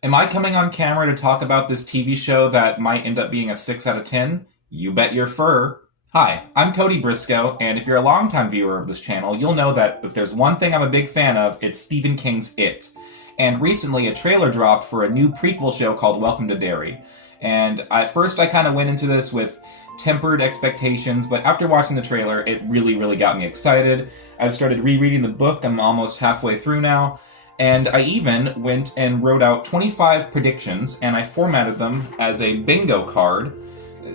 Am I coming on camera to talk about this TV show that might end up being a 6 out of 10? You bet your fur. Hi, I'm Cody Briscoe, and if you're a longtime viewer of this channel, you'll know that if there's one thing I'm a big fan of, it's Stephen King's It. And recently a trailer dropped for a new prequel show called Welcome to Derry. And at first I kind of went into this with tempered expectations, but after watching the trailer, it really got me excited. I've started rereading the book, I'm almost halfway through now. And I even went and wrote out 25 predictions, and I formatted them as a bingo card.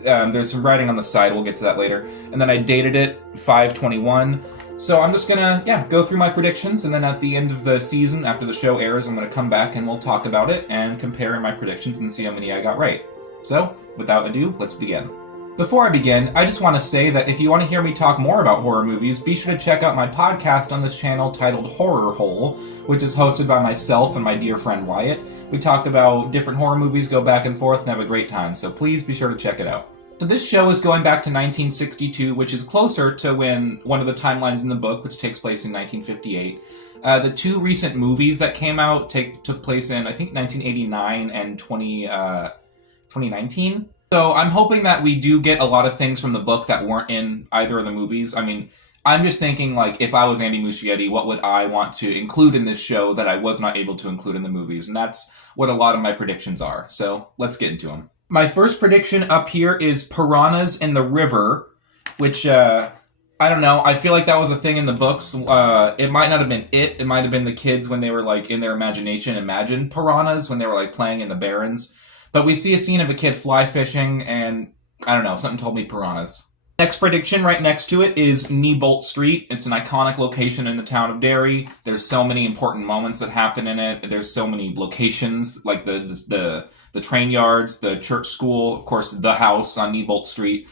There's some writing on the side, we'll get to that later. And then I dated it 5/21. So I'm just gonna, go through my predictions, and then at the end of the season, after the show airs, I'm gonna come back and we'll talk about it and compare my predictions and see how many I got right. So, without ado, let's begin. Before I begin, I just want to say that if you want to hear me talk more about horror movies, be sure to check out my podcast on this channel titled Horror Hole, which is hosted by myself and my dear friend Wyatt. We talk about different horror movies, go back and forth, and have a great time, so please be sure to check it out. So this show is going back to 1962, which is closer to when one of the timelines in the book, which takes place in 1958. The two recent movies that came out took place in, I think, 1989 and 2019. So I'm hoping that we do get a lot of things from the book that weren't in either of the movies. I mean, I'm just thinking, like, if I was Andy Muschietti, what would I want to include in this show that I was not able to include in the movies? And that's what a lot of my predictions are. So let's get into them. My first prediction up here is piranhas in the river, which, I don't know. I feel like that was a thing in the books. It might not have been it. It might have been the kids when they were, like, in their imagination imagined piranhas when they were, like, playing in the Barrens. But we see a scene of a kid fly fishing, and I don't know, something told me piranhas. Next prediction right next to it is Nebolt Street. It's an iconic location in the town of Derry. There's so many important moments that happen in it. There's so many locations, like the train yards, the church school, of course, the house on Nebolt Street.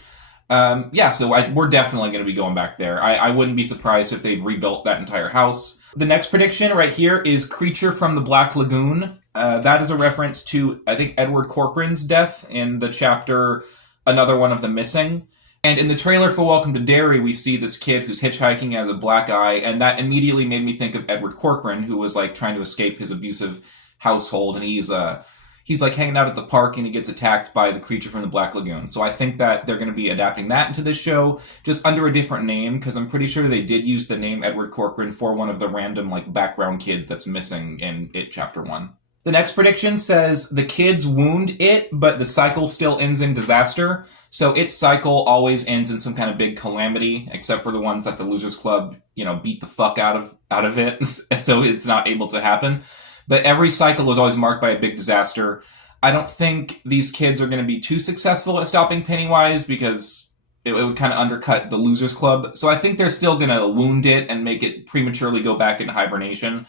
We're definitely going to be going back there. I wouldn't be surprised if they've rebuilt that entire house. The next prediction right here is Creature from the Black Lagoon. That is a reference to, I think, Edward Corcoran's death in the chapter Another One of the Missing. And in the trailer for Welcome to Derry, we see this kid who's hitchhiking as a black eye, and that immediately made me think of Edward Corcoran, who was, like, trying to escape his abusive household, and he's like hanging out at the park and he gets attacked by the creature from the Black Lagoon. So I think that they're going to be adapting that into this show, just under a different name, because I'm pretty sure they did use the name Edward Corcoran for one of the random, like, background kids that's missing in It Chapter 1. The next prediction says the kids wound it, but the cycle still ends in disaster. So its cycle always ends in some kind of big calamity, except for the ones that the Losers Club, beat the fuck out of it, so it's not able to happen. But every cycle was always marked by a big disaster. I don't think these kids are going to be too successful at stopping Pennywise because it would kind of undercut the Losers Club. So I think they're still going to wound it and make it prematurely go back into hibernation.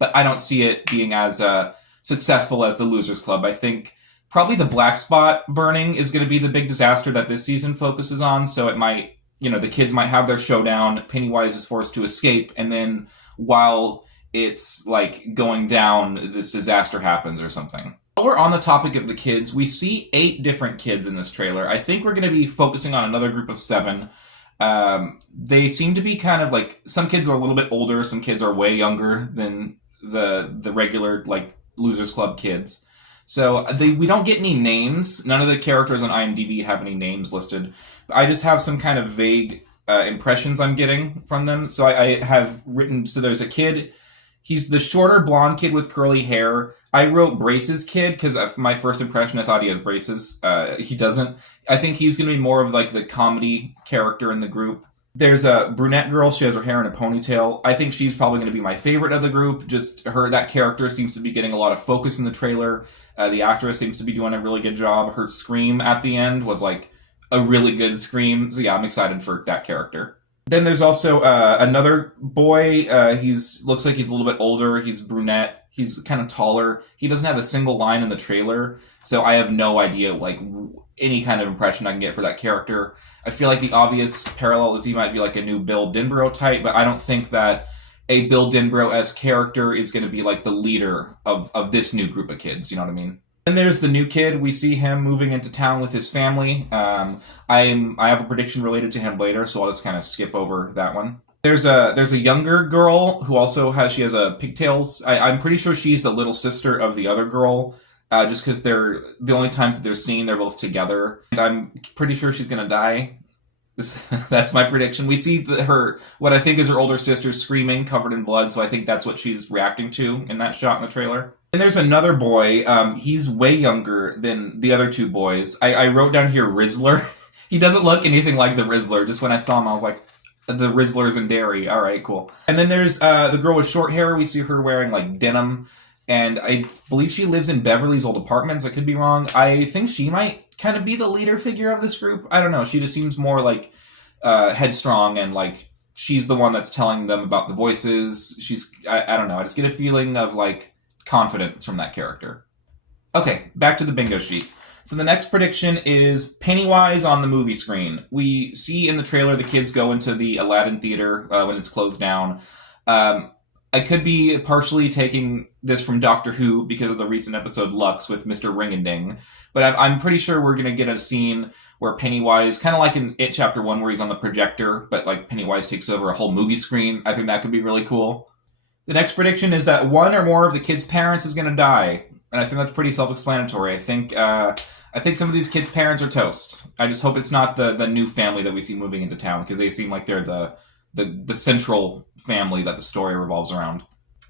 But I don't see it being as successful as the Losers Club. I think probably the black spot burning is going to be the big disaster that this season focuses on. So it might, the kids might have their showdown. Pennywise is forced to escape. And then while it's like going down, this disaster happens or something. While we're on the topic of the kids, we see 8 different kids in this trailer. I think we're going to be focusing on another group of 7. They seem to be kind of like, some kids are a little bit older, some kids are way younger than the regular, like, Losers Club kids. So we don't get any names. None of the characters on IMDb have any names listed. I just have some kind of vague impressions I'm getting from them. So I have written, so there's a kid. He's the shorter blonde kid with curly hair. I wrote Braces kid because my first impression, I thought he has braces. He doesn't. I think he's going to be more of like the comedy character in the group. There's a brunette girl. She has her hair in a ponytail. I think she's probably going to be my favorite of the group. Just that character seems to be getting a lot of focus in the trailer. The actress seems to be doing a really good job. Her scream at the end was like a really good scream. So yeah, I'm excited for that character. Then there's also another boy. Looks like he's a little bit older. He's brunette. He's kind of taller. He doesn't have a single line in the trailer, so I have no idea, like, any kind of impression I can get for that character. I feel like the obvious parallel is he might be like a new Bill Denbrough type, but I don't think that a Bill Denbrough-esque character is going to be like the leader of this new group of kids, you know what I mean? Then there's the new kid. We see him moving into town with his family. I have a prediction related to him later, so I'll just kind of skip over that one. There's a younger girl who also has a pigtails. I'm pretty sure she's the little sister of the other girl. Just because they're the only times that they're seen, they're both together, and I'm pretty sure she's gonna die. That's my prediction. We see her, what I think is her older sister, screaming, covered in blood. So I think that's what she's reacting to in that shot in the trailer. And there's another boy. He's way younger than the other two boys. I wrote down here Rizzler. He doesn't look anything like the Rizzler. Just when I saw him, I was like, the Rizzler's in Derry. All right, cool. And then there's the girl with short hair. We see her wearing like denim, and I believe she lives in Beverly's old apartments. I could be wrong. I think she might kind of be the leader figure of this group. I don't know. She just seems more like headstrong, and like she's the one that's telling them about the voices. I don't know. I just get a feeling of like confidence from that character. Okay, back to the bingo sheet. So the next prediction is Pennywise on the movie screen. We see in the trailer the kids go into the Aladdin theater when it's closed down. I could be partially taking this from Doctor Who because of the recent episode Lux with Mr. Ring-a-Ding, but I'm pretty sure we're going to get a scene where Pennywise, kind of like in It Chapter 1 where he's on the projector, but like Pennywise takes over a whole movie screen. I think that could be really cool. The next prediction is that one or more of the kids' parents is going to die, and I think that's pretty self-explanatory. I think some of these kids' parents are toast. I just hope it's not the new family that we see moving into town, because they seem like they're the central family that the story revolves around.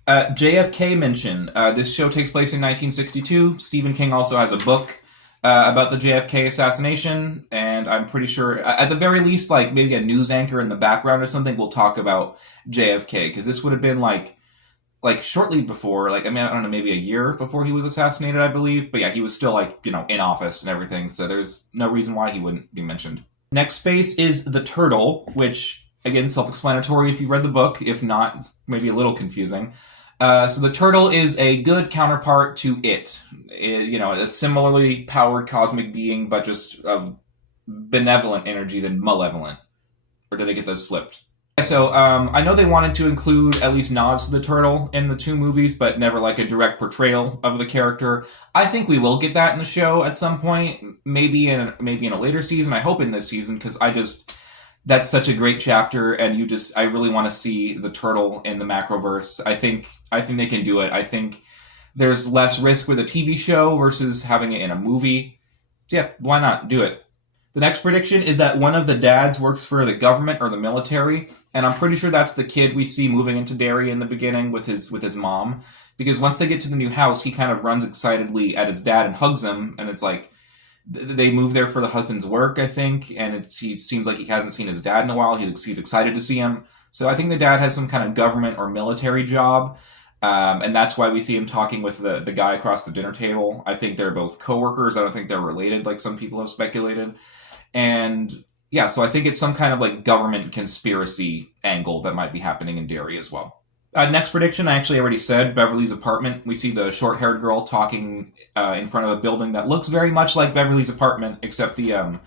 JFK mention. This show takes place in 1962. Stephen King also has a book about the JFK assassination, and I'm pretty sure, at the very least, like maybe a news anchor in the background or something will talk about JFK, because this would have been like shortly before, like, I mean, I don't know, maybe a year before he was assassinated, I believe. But yeah, he was still like, in office and everything, so there's no reason why he wouldn't be mentioned. Next space is the turtle, which, again, self-explanatory if you read the book. If not, it's maybe a little confusing. So the turtle is a good counterpart to it. A similarly powered cosmic being, but just of benevolent energy than malevolent. Or did I get those flipped? So I know they wanted to include at least nods to the turtle in the two movies, but never like a direct portrayal of the character. I think we will get that in the show at some point, maybe in a later season. I hope in this season, because that's such a great chapter, and I really want to see the turtle in the Macroverse. I think they can do it. I think there's less risk with a TV show versus having it in a movie. So yeah, why not do it? The next prediction is that one of the dads works for the government or the military, and I'm pretty sure that's the kid we see moving into Derry in the beginning with his mom, because once they get to the new house, he kind of runs excitedly at his dad and hugs him, and it's like they move there for the husband's work, I think, and it seems like he hasn't seen his dad in a while. He's excited to see him, so I think the dad has some kind of government or military job, and that's why we see him talking with the guy across the dinner table. I think they're both co-workers. I don't think they're related, like some people have speculated. And yeah, so I think it's some kind of like government conspiracy angle that might be happening in Derry as well. Next prediction, I actually already said, Beverlys Apartment. We see the short-haired girl talking in front of a building that looks very much like Beverlys Apartment, except in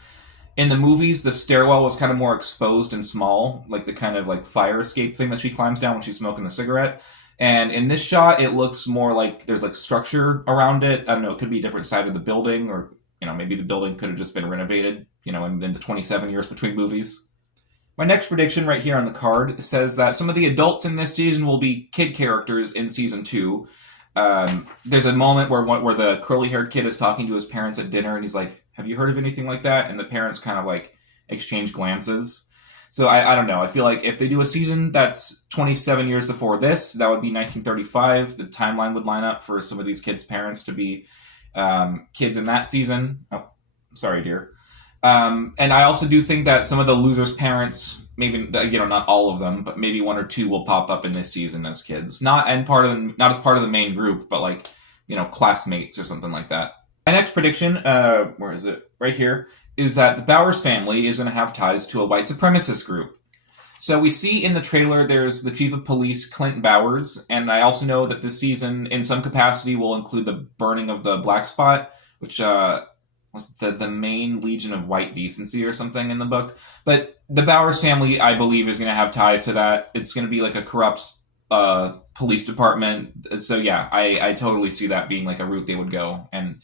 the movies, the stairwell was kind of more exposed and small, like the kind of like fire escape thing that she climbs down when she's smoking the cigarette. And in this shot, it looks more like there's like structure around it. I don't know, it could be a different side of the building, or maybe the building could have just been renovated, in the 27 years between movies. My next prediction right here on the card says that some of the adults in this season will be kid characters in season 2. There's a moment where the curly-haired kid is talking to his parents at dinner, and he's like, "Have you heard of anything like that?" And the parents kind of like exchange glances. So I don't know. I feel like if they do a season that's 27 years before this, that would be 1935. The timeline would line up for some of these kids' parents to be kids in that season. Oh, sorry, dear. And I also do think that some of the losers' parents, maybe, not all of them, but maybe one or two will pop up in this season as kids. Not as part of the main group, but like, classmates or something like that. My next prediction, where is it? Right here, is that the Bowers family is going to have ties to a white supremacist group. So we see in the trailer there's the chief of police, Clint Bowers, and I also know that this season, in some capacity, will include the burning of the Black Spot, which was the main Legion of White Decency or something in the book. But the Bowers family, I believe, is going to have ties to that. It's going to be like a corrupt police department. So yeah, I totally see that being like a route they would go. And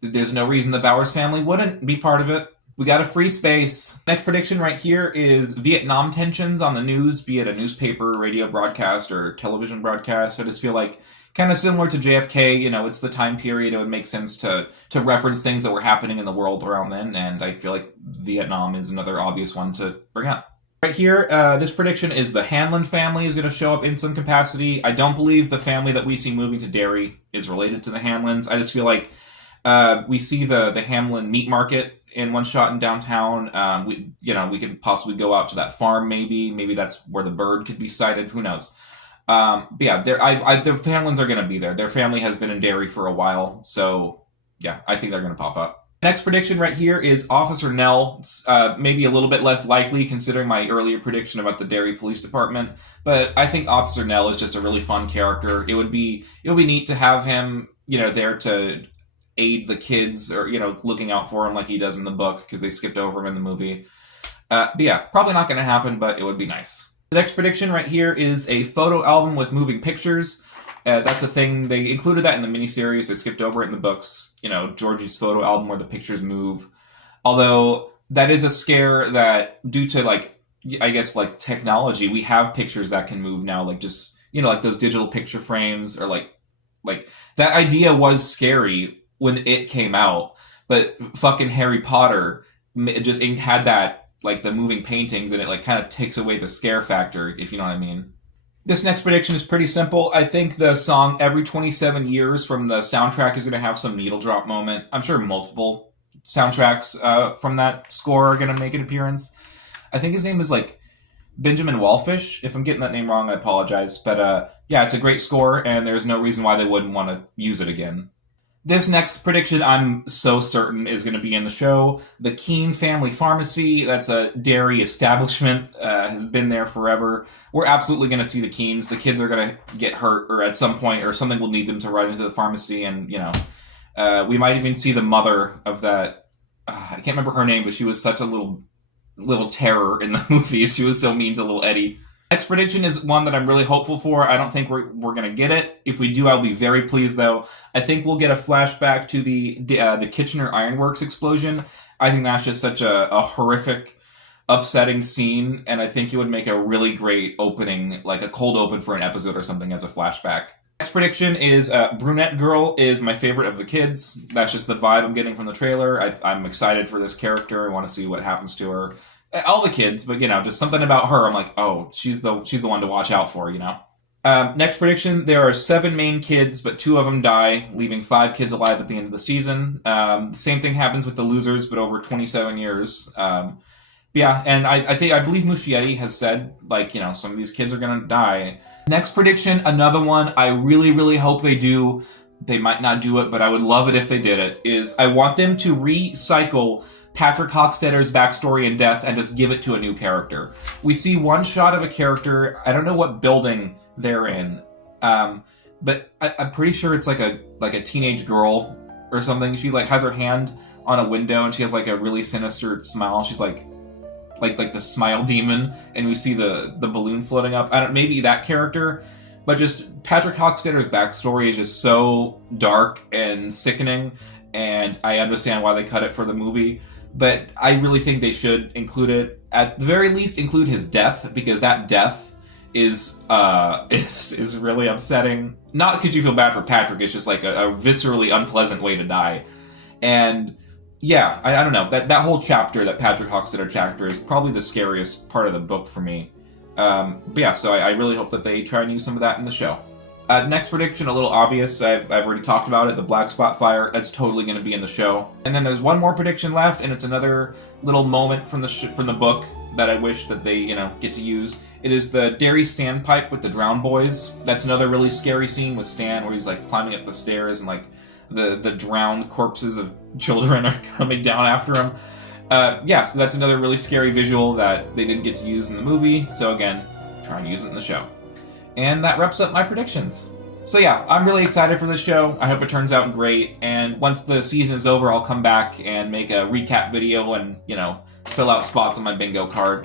there's no reason the Bowers family wouldn't be part of it. We got a free space. Next prediction right here is Vietnam tensions on the news, be it a newspaper, radio broadcast, or television broadcast. I just feel like kind of similar to JFK, you know, it's the time period. It would make sense to reference things that were happening in the world around then, and I feel like Vietnam is another obvious one to bring up. Right here, this prediction is the Hanland family is going to show up in some capacity. I don't believe the family that we see moving to Derry is related to the Hanlands. I just feel like we see the Hanland meat market in one shot in downtown. We could possibly go out to that farm. Maybe that's where the bird could be sighted. Who knows? But yeah, the Hanlands are going to be there. Their family has been in Derry for a while, so yeah, I think they're going to pop up. Next prediction right here is Officer Nell. Maybe a little bit less likely considering my earlier prediction about the Derry Police Department, but I think Officer Nell is just a really fun character. It would be neat to have him, there to aid the kids, or looking out for him like he does in the book, because they skipped over him in the movie. But yeah, probably not going to happen, but it would be nice. The next prediction right here is a photo album with moving pictures. That's a thing. They included that in the miniseries. They skipped over it in the books. Georgie's photo album where the pictures move. Although that is a scare that, due to technology, we have pictures that can move now. Like just like those digital picture frames, or like that idea was scary when it came out, but fucking Harry Potter just had that, like the moving paintings, and it kind of takes away the scare factor, if you know what I mean. This next prediction is pretty simple. I think the song Every 27 Years from the soundtrack is going to have some needle drop moment. I'm sure multiple soundtracks from that score are going to make an appearance. I think his name is Benjamin Wallfish. If I'm getting that name wrong, I apologize. But yeah, it's a great score, and there's no reason why they wouldn't want to use it again. This next prediction, I'm so certain, is going to be in the show. The Keene Family Pharmacy, that's a Derry establishment, has been there forever. We're absolutely going to see the Keenes. The kids are going to get hurt, or at some point, or something will need them to ride into the pharmacy, and, we might even see the mother of that. I can't remember her name, but she was such a little terror in the movies. She was so mean to little Eddie. Next prediction is one that I'm really hopeful for. I don't think we're going to get it. If we do, I'll be very pleased, though. I think we'll get a flashback to the Kitchener Ironworks explosion. I think that's just such a horrific, upsetting scene, and I think it would make a really great opening, like a cold open for an episode or something as a flashback. Next prediction is Brunette Girl is my favorite of the kids. That's just the vibe I'm getting from the trailer. I'm excited for this character. I want to see what happens to her. All the kids, but just something about her. I'm like, oh, she's the one to watch out for. Next prediction: there are 7 main kids, but 2 of them die, leaving 5 kids alive at the end of the season. The same thing happens with the losers, but over 27 years. Yeah, and I believe Muschietti has said some of these kids are gonna die. Next prediction, another one I really, really hope they do. They might not do it, but I would love it if they did it. Is I want them to recycle Patrick Hockstetter's backstory and death and just give it to a new character. We see one shot of a character. I don't know what building they're in, but I'm pretty sure it's like a teenage girl or something. She has her hand on a window and she has a really sinister smile. She's like the smile demon, and we see the balloon floating up. Maybe that character, but just Patrick Hockstetter's backstory is just so dark and sickening, and I understand why they cut it for the movie. But I really think they should include it. At the very least, include his death, because that death is really upsetting. Not because you feel bad for Patrick, it's just a viscerally unpleasant way to die. And yeah, I don't know. That whole chapter, that Patrick Hockstetter chapter, is probably the scariest part of the book for me. But yeah, so I really hope that they try and use some of that in the show. Next prediction, a little obvious. I've already talked about it. The Black Spot Fire. That's totally going to be in the show. And then there's one more prediction left, and it's another little moment from the book that I wish that they get to use. It is the Derry standpipe with the Drowned Boys. That's another really scary scene with Stan, where he's climbing up the stairs, and the drowned corpses of children are coming down after him. Yeah, so that's another really scary visual that they didn't get to use in the movie. So again, try and use it in the show. And that wraps up my predictions. So yeah, I'm really excited for this show. I hope it turns out great. And once the season is over, I'll come back and make a recap video and, fill out spots on my bingo card.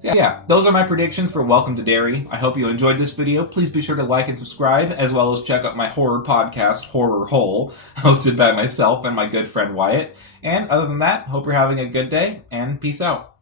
So yeah, those are my predictions for Welcome to Derry. I hope you enjoyed this video. Please be sure to like and subscribe, as well as check out my horror podcast, Horror Hole, hosted by myself and my good friend Wyatt. And other than that, hope you're having a good day, and peace out.